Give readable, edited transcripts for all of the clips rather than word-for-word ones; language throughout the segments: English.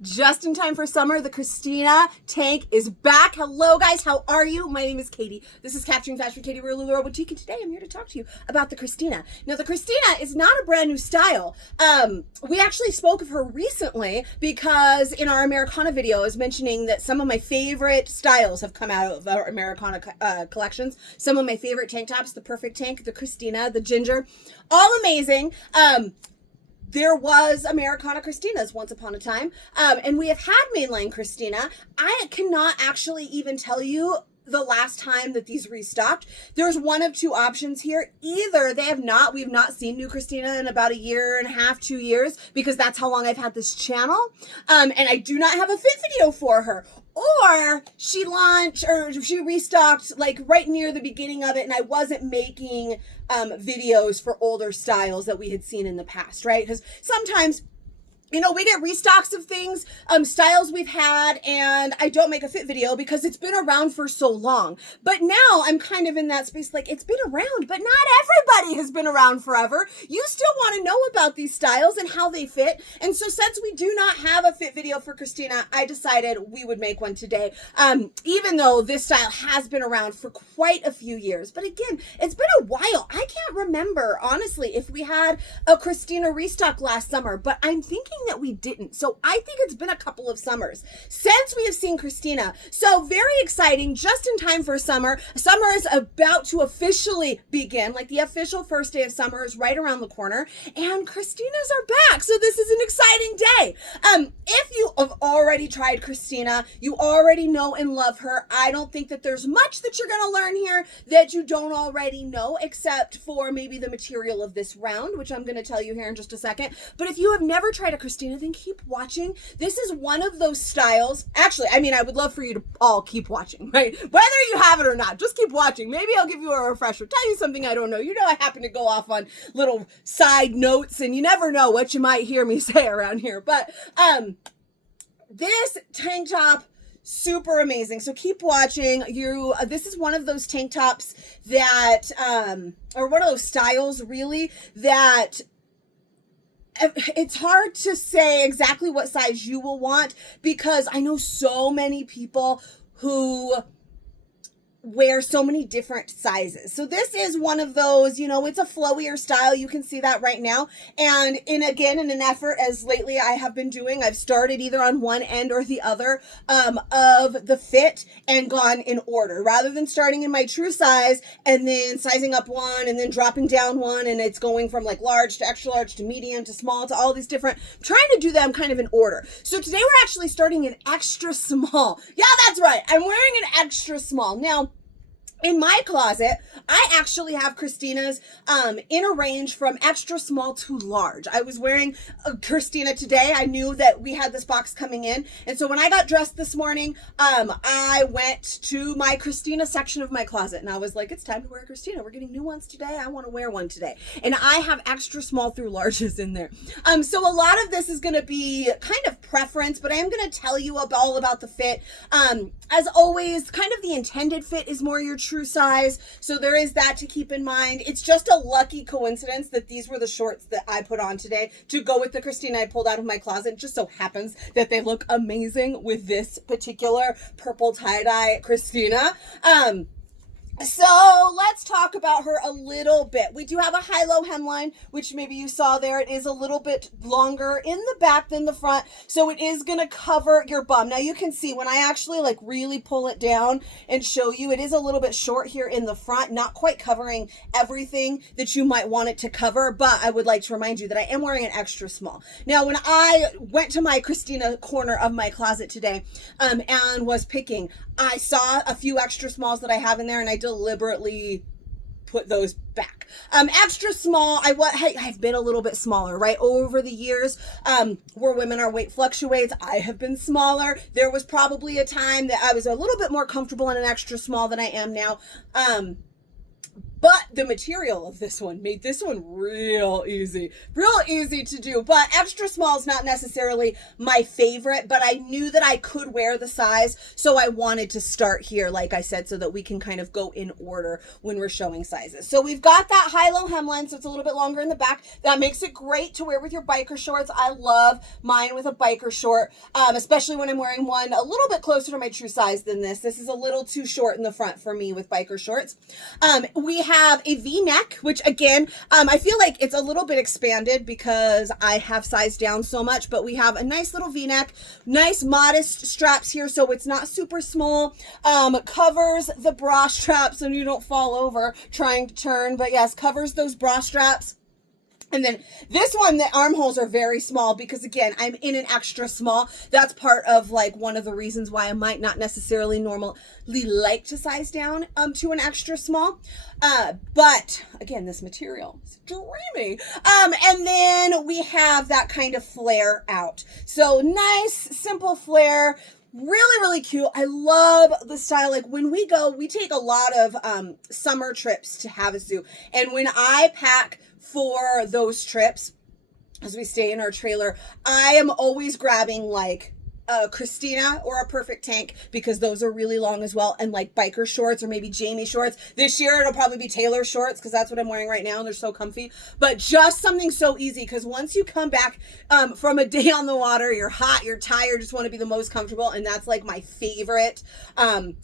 Just in time for summer, the Christina tank is back. Hello guys, how are you? My name is Katie. This is Capturing Fashion with Katie, Real World Boutique, and today I'm here to talk to you about the Christina. Now the Christina is not a brand new style. We actually spoke of her recently because in our Americana video I was mentioning that some of my favorite styles have come out of our Americana collections. Some of my favorite tank tops, the perfect tank, the Christina, the ginger, all amazing. There was Americana Christinas once upon a time, and we have had mainline Christina. I cannot actually even tell you the last time that these restocked. There's one of two options here. Either we've not seen new Christina in about a year and a half, 2 years, because that's how long I've had this channel, and I do not have a fit video for her. Or she restocked like right near the beginning of it, and I wasn't making videos for older styles that we had seen in the past, right? Because sometimes, you know, we get restocks of things, styles we've had, and I don't make a fit video because it's been around for so long. But now I'm kind of in that space, like, it's been around, but not everybody has been around forever. You still want to know about these styles and how they fit. And so since we do not have a fit video for Christina, I decided we would make one today. Even though this style has been around for quite a few years. But again, it's been a while. I can't remember, honestly, if we had a Christina restock last summer, but I'm thinking that we didn't. So I think it's been a couple of summers since we have seen Christina. So very exciting, just in time for summer. Summer is about to officially begin. Like the official first day of summer is right around the corner, and Christinas are back. So this is an exciting day. If you have already tried Christina, you already know and love her. I don't think that there's much that you're going to learn here that you don't already know, except for maybe the material of this round, which I'm going to tell you here in just a second. But if you have never tried a Christina, then keep watching. This is one of those styles. Actually, I mean, I would love for you to all keep watching, right? Whether you have it or not, just keep watching. Maybe I'll give you a refresher, tell you something I don't know. You know, I happen to go off on little side notes, and you never know what you might hear me say around here. But this tank top, super amazing. So keep watching. This is one of those tank tops that, or one of those styles really, that it's hard to say exactly what size you will want, because I know so many people who wear so many different sizes. So this is one of those, you know, it's a flowier style. You can see that right now. And in an effort, as lately I have been doing, I've started either on one end or the other of the fit and gone in order, rather than starting in my true size and then sizing up one and then dropping down one, and it's going from like large to extra large to medium to small to all these different, I'm trying to do them kind of in order. So today we're actually starting in extra small. Yeah, that's right. I'm wearing an extra small. Now, in my closet, I actually have Christinas in a range from extra small to large. I was wearing a Christina today. I knew that we had this box coming in. And so when I got dressed this morning, I went to my Christina section of my closet, and I was like, it's time to wear a Christina. We're getting new ones today. I want to wear one today. And I have extra small through larges in there. So a lot of this is going to be kind of preference, but I am going to tell you all about the fit. As always, kind of the intended fit is more your true size, so there is that to keep in mind. It's just a lucky coincidence that these were the shorts that I put on today to go with the Christina I pulled out of my closet. It just so happens that they look amazing with this particular purple tie-dye Christina. So let's talk about her a little bit. We do have a high-low hemline, which maybe you saw there. It is a little bit longer in the back than the front, so it is going to cover your bum. Now you can see when I actually like really pull it down and show you, it is a little bit short here in the front, not quite covering everything that you might want it to cover, but I would like to remind you that I am wearing an extra small. Now when I went to my Christina corner of my closet today and was picking, I saw a few extra smalls that I have in there, and I deliberately put those back. Extra small, I've been a little bit smaller, right? Over the years, where women, our weight fluctuates, I have been smaller. There was probably a time that I was a little bit more comfortable in an extra small than I am now. But the material of this one made this one real easy to do. But extra small is not necessarily my favorite, but I knew that I could wear the size, so I wanted to start here, like I said, so that we can kind of go in order when we're showing sizes. So we've got that high-low hemline, so it's a little bit longer in the back. That makes it great to wear with your biker shorts. I love mine with a biker short, especially when I'm wearing one a little bit closer to my true size than this. This is a little too short in the front for me with biker shorts. We have a V-neck, which again, I feel like it's a little bit expanded because I have sized down so much, but we have a nice little V-neck, nice modest straps here, so it's not super small. Covers the bra straps so you don't fall over trying to turn, but yes, covers those bra straps. And then this one, the armholes are very small because, again, I'm in an extra small. That's part of, like, one of the reasons why I might not necessarily normally like to size down to an extra small. But, again, this material is dreamy. And then we have that kind of flare out. So, nice, simple flare. Really, really cute. I love the style. Like, when we go, we take a lot of summer trips to Havasu. And when I pack for those trips, as we stay in our trailer, I am always grabbing like a Christina or a Perfect Tank because those are really long as well, and like biker shorts or maybe Jamie shorts. This year it'll probably be Taylor shorts because that's what I'm wearing right now and they're so comfy. But just something so easy because once you come back from a day on the water, you're hot, you're tired, just want to be the most comfortable, and that's like my favorite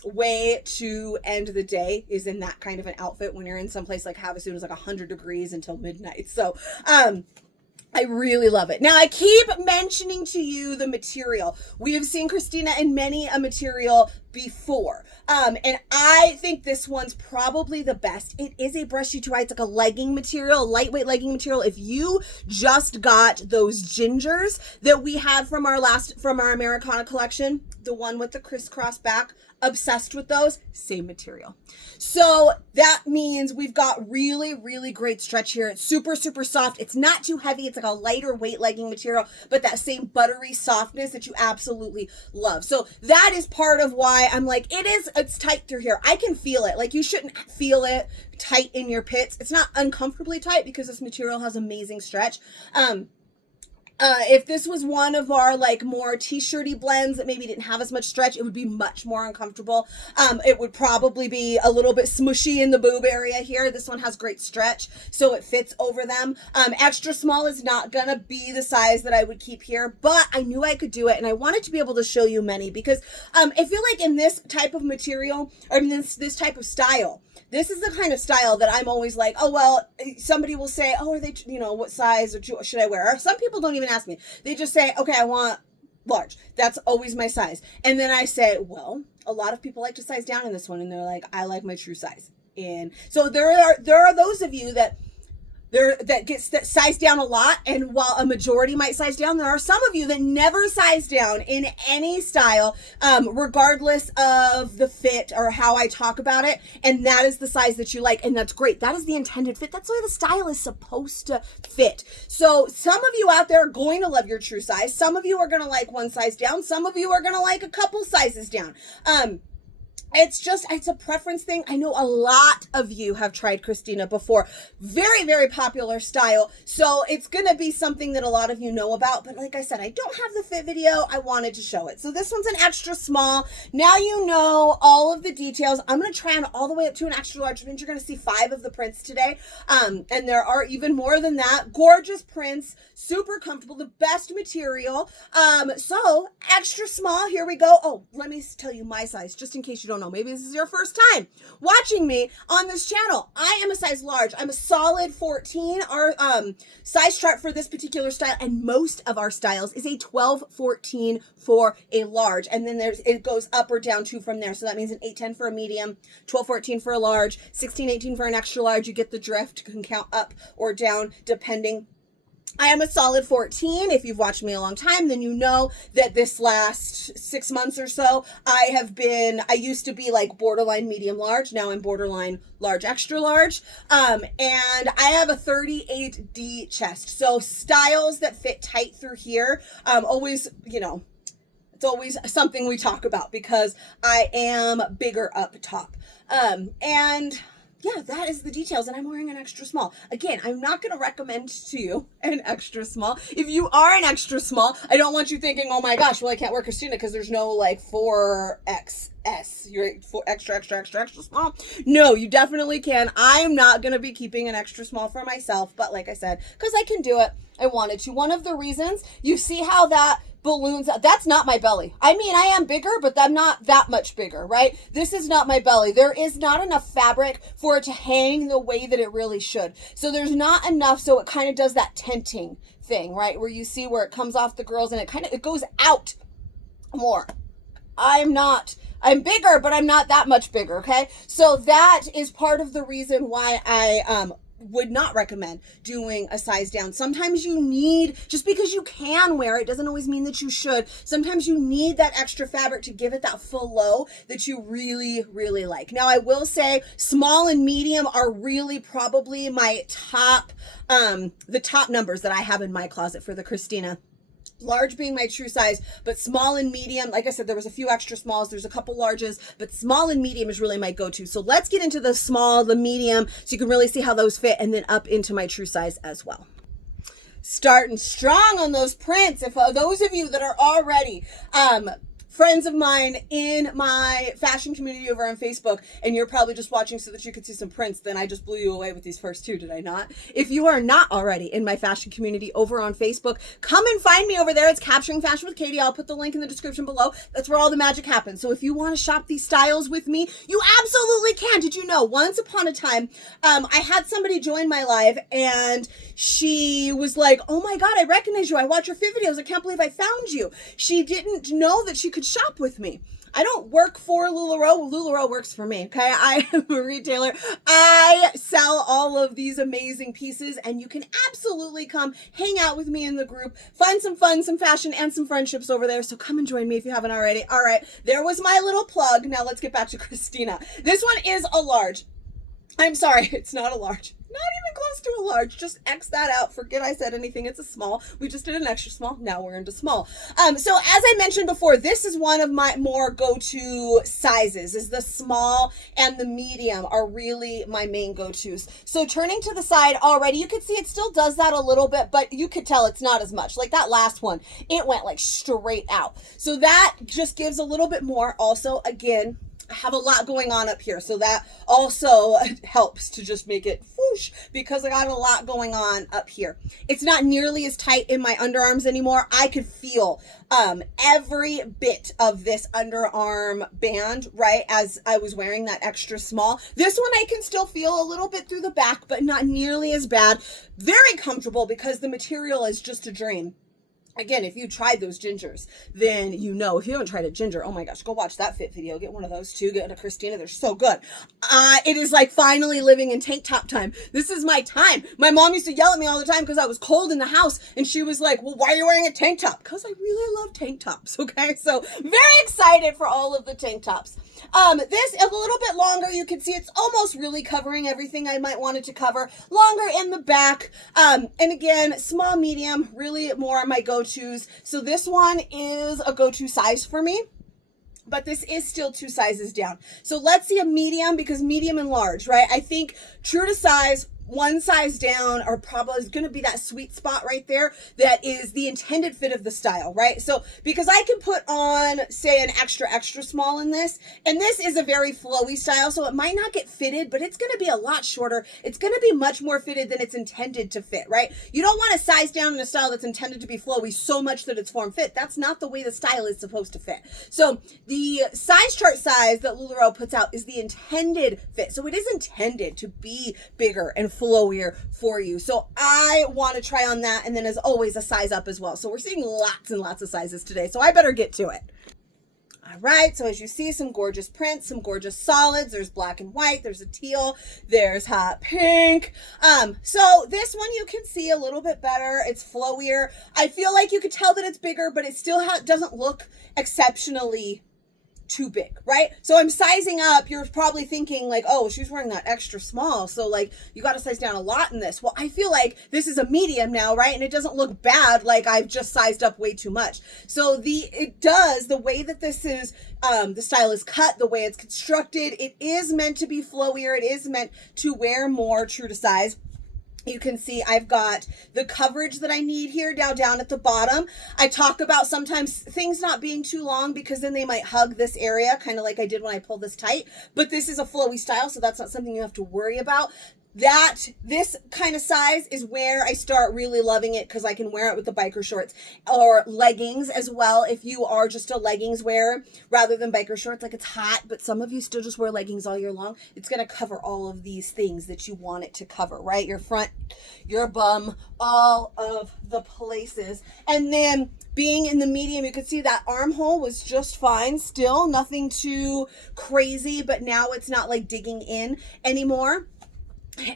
way to end the day is in that kind of an outfit when you're in some place like Havasu. It's like 100 degrees until midnight. So I really love it. Now, I keep mentioning to you the material. We have seen Christina in many a material before. And I think this one's probably the best. It is a brushy to white. It's like a legging material, lightweight legging material. If you just got those gingers that we had from our Americana collection, the one with the crisscross back, obsessed with those, same material. So that means we've got really, really great stretch here. It's super, super soft. It's not too heavy. It's like a lighter weight legging material, but that same buttery softness that you absolutely love. So that is part of why I'm like, it's tight through here. I can feel it. Like, you shouldn't feel it tight in your pits. It's not uncomfortably tight because this material has amazing stretch. If this was one of our like more t-shirty blends that maybe didn't have as much stretch, it would be much more uncomfortable. It would probably be a little bit smushy in the boob area here. This one has great stretch, so it fits over them. Extra small is not gonna be the size that I would keep here, but I knew I could do it, and I wanted to be able to show you many because I feel like in this type of material, or in this type of style, this is the kind of style that I'm always like, oh, well, somebody will say, oh, are they, what size should I wear? Or some people don't even ask me. They just say, okay, I want large. That's always my size. And then I say, well, a lot of people like to size down in this one. And they're like, I like my true size. And so there are those of you that gets that size down a lot, and while a majority might size down, there are some of you that never size down in any style, regardless of the fit or how I talk about it, and that is the size that you like, and that's great. That is the intended fit. That's the way the style is supposed to fit. So some of you out there are going to love your true size. Some of you are going to like one size down. Some of you are going to like a couple sizes down. It's a preference thing. I know a lot of you have tried Christina before. Very, very popular style. So it's going to be something that a lot of you know about. But like I said, I don't have the fit video. I wanted to show it. So this one's an extra small. Now you know all of the details. I'm going to try on all the way up to an extra large, which means you're going to see 5 of the prints today. And there are even more than that. Gorgeous prints. Super comfortable. The best material. So extra small. Here we go. Oh, let me tell you my size, just in case you don't know. Maybe this is your first time watching me on this channel. I am a size large. I'm a solid 14. Our size chart for this particular style, and most of our styles, is a 12-14 for a large. And then it goes up or down 2 from there. So that means an 8-10 for a medium, 12-14 for a large, 16-18 for an extra large. You get the drift. You can count up or down depending. I am a solid 14. If you've watched me a long time, then you know that this last 6 months or so, I used to be like borderline medium large. Now I'm borderline large, extra large. And I have a 38D chest. So styles that fit tight through here, always, it's always something we talk about because I am bigger up top. And yeah, that is the details, and I'm wearing an extra small. Again, I'm not going to recommend to you an extra small. If you are an extra small, I don't want you thinking, oh my gosh, well, I can't wear Christina because there's no like 4XS. You're extra small. No, you definitely can. I'm not going to be keeping an extra small for myself, but like I said, because I can do it, I wanted to. One of the reasons, you see how that balloons, that's not my belly. I mean, I am bigger, but I'm not that much bigger, right? This is not my belly. There is not enough fabric for it to hang the way that it really should. So there's not enough, so it kind of does that tenting thing, right? Where you see where it comes off the girls and it goes out more. I'm bigger, but I'm not that much bigger, okay? So that is part of the reason why I would not recommend doing a size down. Sometimes you need, just because you can wear it doesn't always mean that you should. Sometimes you need that extra fabric to give it that full low that you really, really like. Now, I will say small and medium are really probably my top, the top numbers that I have in my closet for the Christina. Large being my true size, but small and medium, like I said, there was a few extra smalls, there's a couple larges, but small and medium is really my go-to. So let's get into the small, the medium, so you can really see how those fit, and then up into my true size as well. Starting strong on those prints. If those of you that are already friends of mine in my fashion community over on Facebook, and you're probably just watching so that you could see some prints, then I just blew you away with these first two, did I not? If you are not already in my fashion community over on Facebook, come and find me over there. It's Capturing Fashion with Katie. I'll put the link in the description below. That's where all the magic happens. So if you want to shop these styles with me, you absolutely can. Did you know, once upon a time, I had somebody join my live, and she was like, oh my God, I recognize you. I watch your fit videos. I can't believe I found you. She didn't know that she could shop with me. I don't work for LuLaRoe. LuLaRoe works for me, okay? I am a retailer. I sell all of these amazing pieces, and you can absolutely come hang out with me in the group, find some fun, some fashion, and some friendships over there. So come and join me if you haven't already. All right, there was my little plug. Now let's get back to Christina. This one is a large. I'm sorry, it's not a large. Not even close to a large. Just X that out. Forget I said anything. It's a small. We just did an extra small. Now we're into small. So as I mentioned before, this is one of my more go-to sizes. Is the small and the medium are really my main go-tos. So turning to the side already, you can see it still does that a little bit, but you could tell it's not as much. Like that last one, it went like straight out. So that just gives a little bit more. Also, again, I have a lot going on up here, so that also helps to just make it whoosh, because I got a lot going on up here. It's not nearly as tight in my underarms anymore. I could feel every bit of this underarm band, right, as I was wearing that extra small. This one I can still feel a little bit through the back, but not nearly as bad. Very comfortable because the material is just a dream. Again, if you tried those gingers, then you know. If you haven't tried a ginger, oh my gosh, go watch that fit video. Get one of those too. Get a Christina. They're so good. It is like finally living in tank top time. This is my time. My mom used to yell at me all the time because I was cold in the house, and she was like, well, why are you wearing a tank top? Because I really love tank tops, okay? So very excited for all of the tank tops. This is a little bit longer. You can see it's almost really covering everything I might want it to cover. Longer in the back. And again, small, medium, really more my go-tos. So this one is a go-to size for me, but this is still 2 sizes down. So let's see a medium, because medium and large, right? I think true to size, 1 size down are probably is going to be that sweet spot right there. That is the intended fit of the style, right? So because I can put on, say, an extra small in this, and this is a very flowy style, so it might not get fitted, but it's going to be a lot shorter. It's going to be much more fitted than it's intended to fit, right? You don't want to size down in a style that's intended to be flowy so much that it's form fit. That's not the way the style is supposed to fit. So the size chart size that LuLaRoe puts out is the intended fit. So it is intended to be bigger and flowier for you. So I want to try on that, and then as always a size up as well. So we're seeing lots and lots of sizes today, so I better get to it. All right, so as you see, some gorgeous prints, some gorgeous solids. There's black and white, there's a teal, there's hot pink. So this one you can see a little bit better. It's flowier. I feel like you could tell that it's bigger, but it still doesn't look exceptionally too big, right? So I'm sizing up. You're probably thinking like, oh, she's wearing that extra small, so like you got to size down a lot in this. Well, I feel like this is a medium now, right? And it doesn't look bad like I've just sized up way too much. So the way that this is, the style is cut, the way it's constructed, it is meant to be flowier. It is meant to wear more true to size. You can see I've got the coverage that I need here down at the bottom. I talk about sometimes things not being too long because then they might hug this area, kind of like I did when I pulled this tight. But this is a flowy style, so that's not something you have to worry about. This kind of size is where I start really loving it because I can wear it with the biker shorts or leggings as well. If you are just a leggings wearer rather than biker shorts, like it's hot, but some of you still just wear leggings all year long. It's going to cover all of these things that you want it to cover, right? Your front, your bum, all of the places. And then being in the medium, you could see that armhole was just fine still, nothing too crazy, but now it's not like digging in anymore.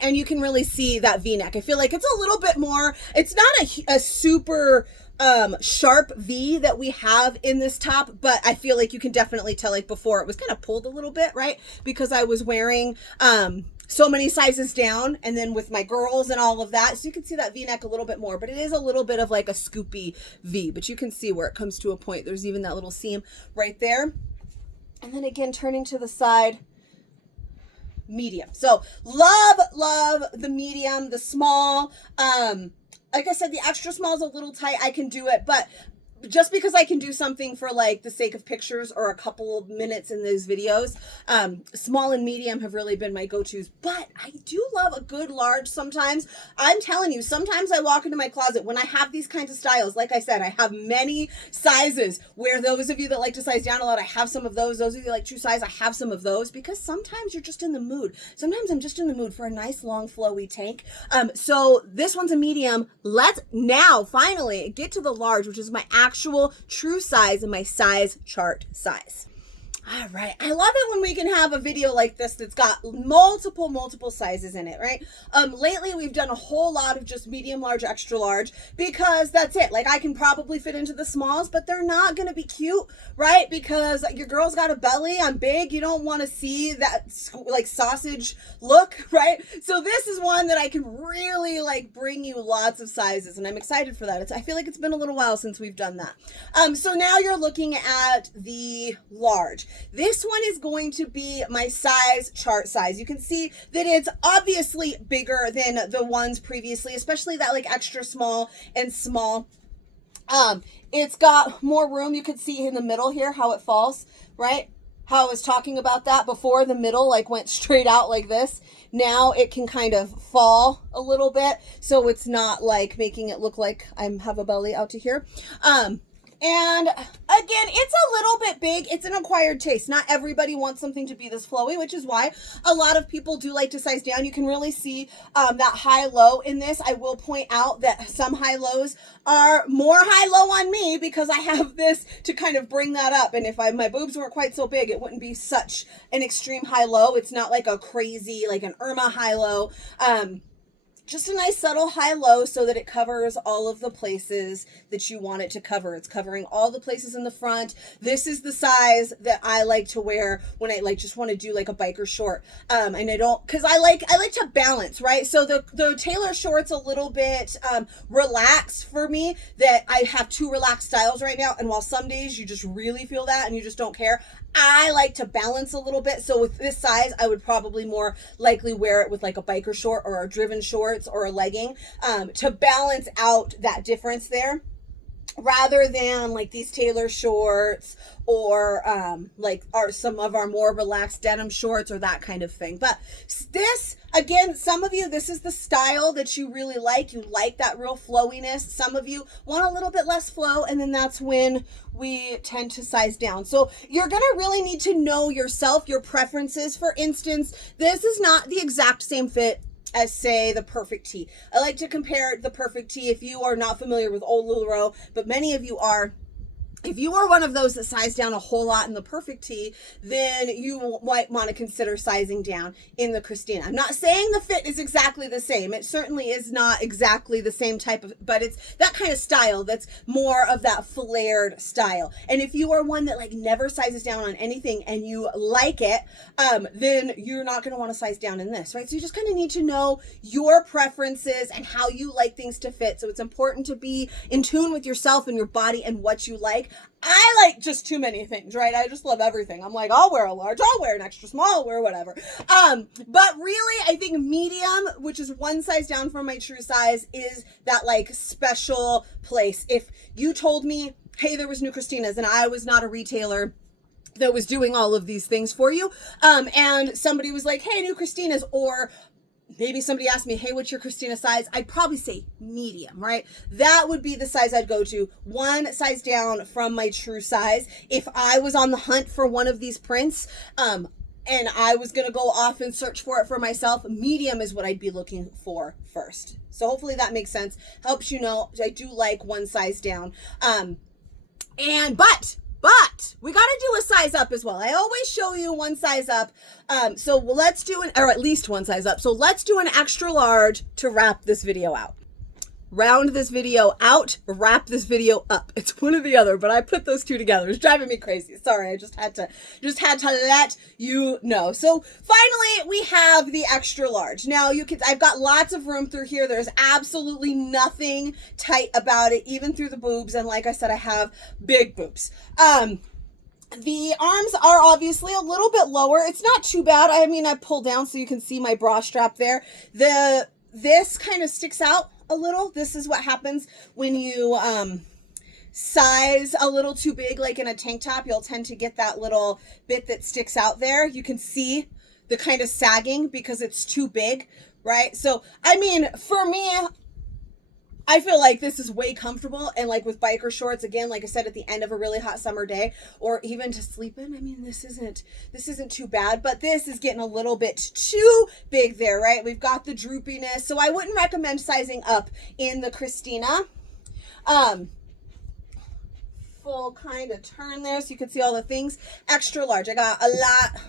And you can really see that V-neck. I feel like it's a little bit more, it's not a super sharp V that we have in this top, but I feel like you can definitely tell, like before it was kind of pulled a little bit, right? Because I was wearing so many sizes down, and then with my girls and all of that, so you can see that V-neck a little bit more, but it is a little bit of like a scoopy V, but you can see where it comes to a point. There's even that little seam right there. And then again, turning to the side, medium. So love the medium, the small. Like I said, the extra small is a little tight. I can do it, but just because I can do something for like the sake of pictures or a couple of minutes in those videos, small and medium have really been my go-tos, but I do love a good large sometimes. I'm telling you, sometimes I walk into my closet when I have these kinds of styles. Like I said, I have many sizes where those of you that like to size down a lot, I have some of those. Those of you that like true size, I have some of those because sometimes you're just in the mood. Sometimes I'm just in the mood for a nice long flowy tank. So this one's a medium. Let's now finally get to the large, which is my actual true size and my size chart size. All right. I love it when we can have a video like this that's got multiple sizes in it, right? Lately we've done a whole lot of just medium, large, extra large, because that's it. Like I can probably fit into the smalls, but they're not going to be cute, right? Because your girl's got a belly, I'm big. You don't want to see that like sausage look, right? So this is one that I can really like bring you lots of sizes, and I'm excited for that. I feel like it's been a little while since we've done that. So now you're looking at the large. This one is going to be my size chart size. You can see that it's obviously bigger than the ones previously, especially that like extra small and small. It's got more room. You can see in the middle here how it falls, right? How I was talking about that before, the middle like went straight out like this. Now it can kind of fall a little bit, so it's not like making it look like I have a belly out to here. And again, it's a little bit big. It's an acquired taste. Not everybody wants something to be this flowy, which is why a lot of people do like to size down. You can really see that high-low in this. I will point out that some high-lows are more high-low on me because I have this to kind of bring that up. And if my boobs weren't quite so big, it wouldn't be such an extreme high-low. It's not like a crazy, like an Irma high-low. Just a nice subtle high-low so that it covers all of the places that you want it to cover. It's covering all the places in the front. This is the size that I like to wear when I like just want to do like a biker short. And I don't, cause I like to balance, right? So the tailor short's a little bit relaxed for me, that I have two relaxed styles right now. And while some days you just really feel that and you just don't care, I like to balance a little bit. So with this size, I would probably more likely wear it with like a biker short or a driven shorts or a legging to balance out that difference there, rather than like these tailor shorts or like some of our more relaxed denim shorts or that kind of thing. But this, again, some of you, this is the style that you really like. You like that real flowiness. Some of you want a little bit less flow, and then that's when we tend to size down. So you're going to really need to know yourself, your preferences. For instance, this is not the exact same fit as, say, the Perfect Tee. I like to compare the Perfect Tee, if you are not familiar with old LuLaRoe, but many of you are. If you are one of those that size down a whole lot in the perfect tee, then you might want to consider sizing down in the Christina. I'm not saying the fit is exactly the same. It certainly is not exactly the same type of, but it's that kind of style that's more of that flared style. And if you are one that like never sizes down on anything and you like it, then you're not going to want to size down in this, right? So you just kind of need to know your preferences and how you like things to fit. So it's important to be in tune with yourself and your body and what you like. I like just too many things, right? I just love everything. I'm like, I'll wear a large, I'll wear an extra small, I'll wear whatever. But really, I think medium, which is one size down from my true size, is that like special place. If you told me, hey, there was new Christinas and I was not a retailer that was doing all of these things for you, and somebody was like, hey, new Christinas, or maybe somebody asked me, hey, what's your Christina size? I'd probably say medium, right? That would be the size I'd go to, one size down from my true size. If I was on the hunt for one of these prints, and I was going to go off and search for it for myself, medium is what I'd be looking for first. So hopefully that makes sense. Helps you know, I do like one size down. But we got to do a size up as well. I always show you one size up. So let's do or at least one size up. So let's do an extra large to wrap this video out. Round this video out, wrap this video up. It's one or the other, but I put those two together. It's driving me crazy. Sorry, I just had to let you know. So finally, we have the extra large. Now I've got lots of room through here. There's absolutely nothing tight about it, even through the boobs. And like I said, I have big boobs. The arms are obviously a little bit lower. It's not too bad. I mean, I pull down so you can see my bra strap there. This kind of sticks out a little. This is what happens when you size a little too big, like in a tank top. You'll tend to get that little bit that sticks out there. You can see the kind of sagging because it's too big, right? So, I mean, for me, I feel like this is way comfortable, and like with biker shorts, again, like I said, at the end of a really hot summer day, or even to sleep in, I mean, this isn't too bad, but this is getting a little bit too big there, right? We've got the droopiness, so I wouldn't recommend sizing up in the Christina. Full kind of turn there so you can see all the things. Extra large, I got a lot,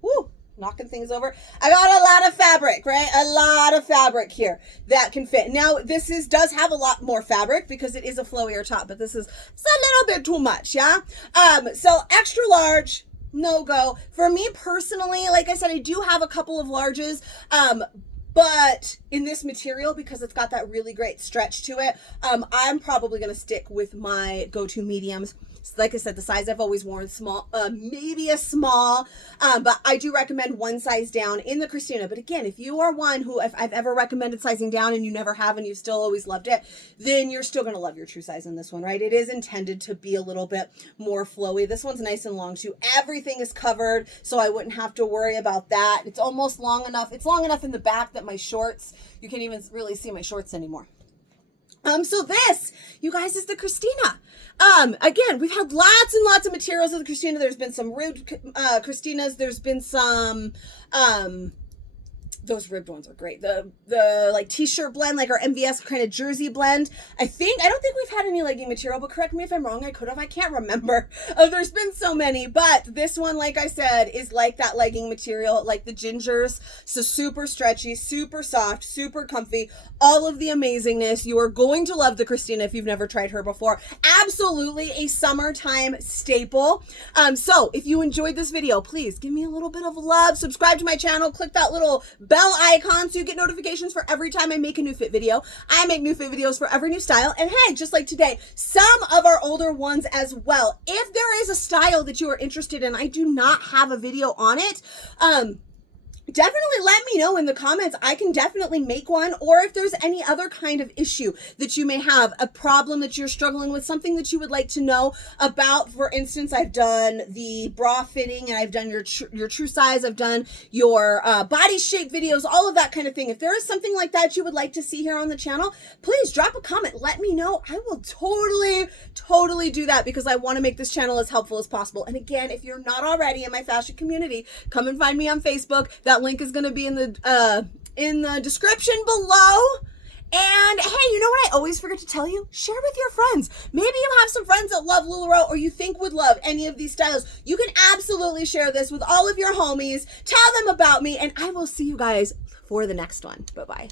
woo, knocking things over. I got a lot of fabric, right? A lot of fabric here that can fit. Now, this does have a lot more fabric because it is a flowier top, but it's a little bit too much, yeah? So extra large, no go. For me personally, like I said, I do have a couple of larges, but in this material, because it's got that really great stretch to it, I'm probably going to stick with my go-to mediums. Like I said, the size I've always worn, small, maybe a small, but I do recommend one size down in the Christina. But again, if you are one who, if I've ever recommended sizing down and you never have and you've still always loved it, then you're still going to love your true size in this one, right? It is intended to be a little bit more flowy. This one's nice and long too. Everything is covered, so I wouldn't have to worry about that. It's almost long enough. It's long enough in the back that my shorts, you can't even really see my shorts anymore. So this, you guys, is the Christina. Again, we've had lots and lots of materials of the Christina. There's been some ribbed Christinas. There's been some, those ribbed ones are great. The like t-shirt blend, like our MVS kind of jersey blend. I don't think we've had any legging material, but correct me if I'm wrong. I could have, I can't remember. There's been so many, but this one, like I said, is like that legging material, like the gingers. So super stretchy, super soft, super comfy, all of the amazingness. You are going to love the Christina if you've never tried her before. Absolutely a summertime staple. So if you enjoyed this video, please give me a little bit of love, subscribe to my channel, click that little bell icon so you get notifications for every time I make a new fit video. I make new fit videos for every new style. And hey, just like today, some of our older ones as well. If there is a style that you are interested in, I do not have a video on it, definitely let me know in the comments. I can definitely make one. Or if there's any other kind of issue that you may have, a problem that you're struggling with, something that you would like to know about. For instance, I've done the bra fitting and I've done your true size. I've done your body shape videos, all of that kind of thing. If there is something like that you would like to see here on the channel, please drop a comment. Let me know. I will totally do that because I want to make this channel as helpful as possible. And again, if you're not already in my fashion community, come and find me on Facebook. That link is going to be in the description below. And hey, you know what I always forget to tell you? Share with your friends. Maybe you have some friends that love LuLaRoe or you think would love any of these styles. You can absolutely share this with all of your homies. Tell them about me, and I will see you guys for the next one. Bye-bye.